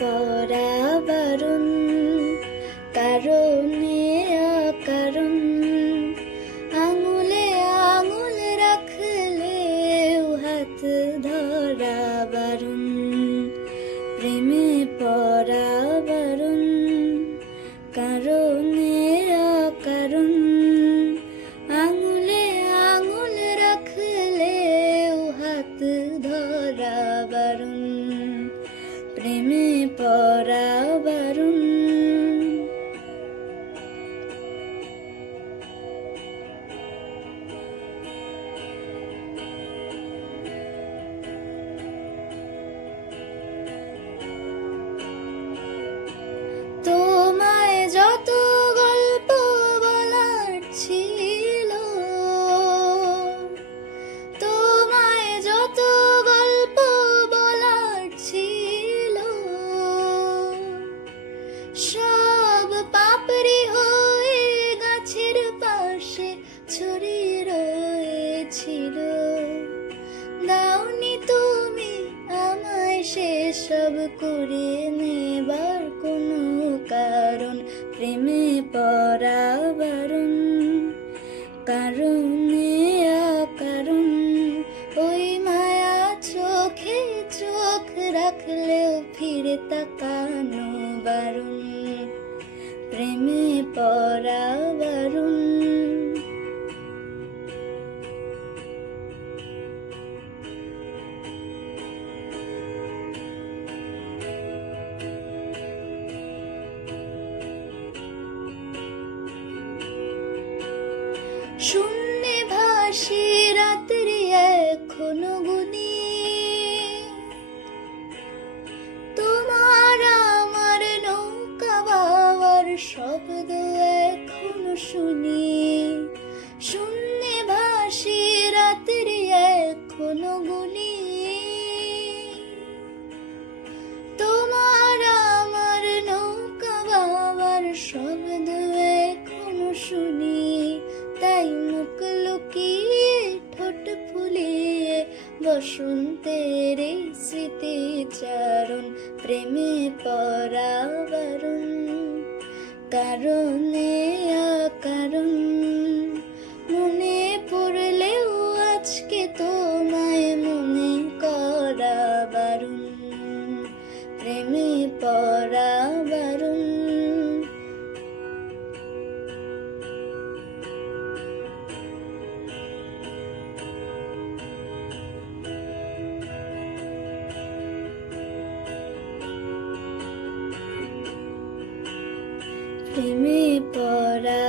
পড়া বারণ, কারণে অকারণ। আঙুলে আঙুল রাখলেও হাত ধরা বারণ, প্রেমে পড়া বারণ, কারণে অকারণ। আঙুলে আঙুল রাখলেও হাত ধরা বারণ, প্রেমে পড়া বারণ। তোমায় যত গল্প বলার ছিল, তোমায় যত গল্প বলার ছিল, সব পাপড়ি হয়ে গাছের পাশে ছড়িয়ে রয়েছিল। দাওনি তুমি আমায় সেসব করে নেবার কোনো কারণ, প্রেমে পড়া বারণ, কারণে অকারণ। ওই মায়া চোখে চোখ রাখলেও ফিরে তাকানো বারণ, প্রেমে পড়া বারণ। শূন্যে ভাসি রাত্রি এখনো গুনি, তোমার আমার নৌকা বাবার শব্দ এখনো শুনি। শূন্যে ভাসি রাত্রি এখনো গুনি, তোমার আমার নৌকা বাবার শব্দ এখনো শুনি। তাই মুখ লুকিয়ে ঠোঁট ফুলিয়ে বসন্তের এই স্মৃতিচারণ, প্রেমে পড়া বারণ, কারণে অকারণ। মনে পড়লেও আজকে তোমায় মনে করা বারণ, প্রেমে পড়া বারণ। প্রেমে পড়া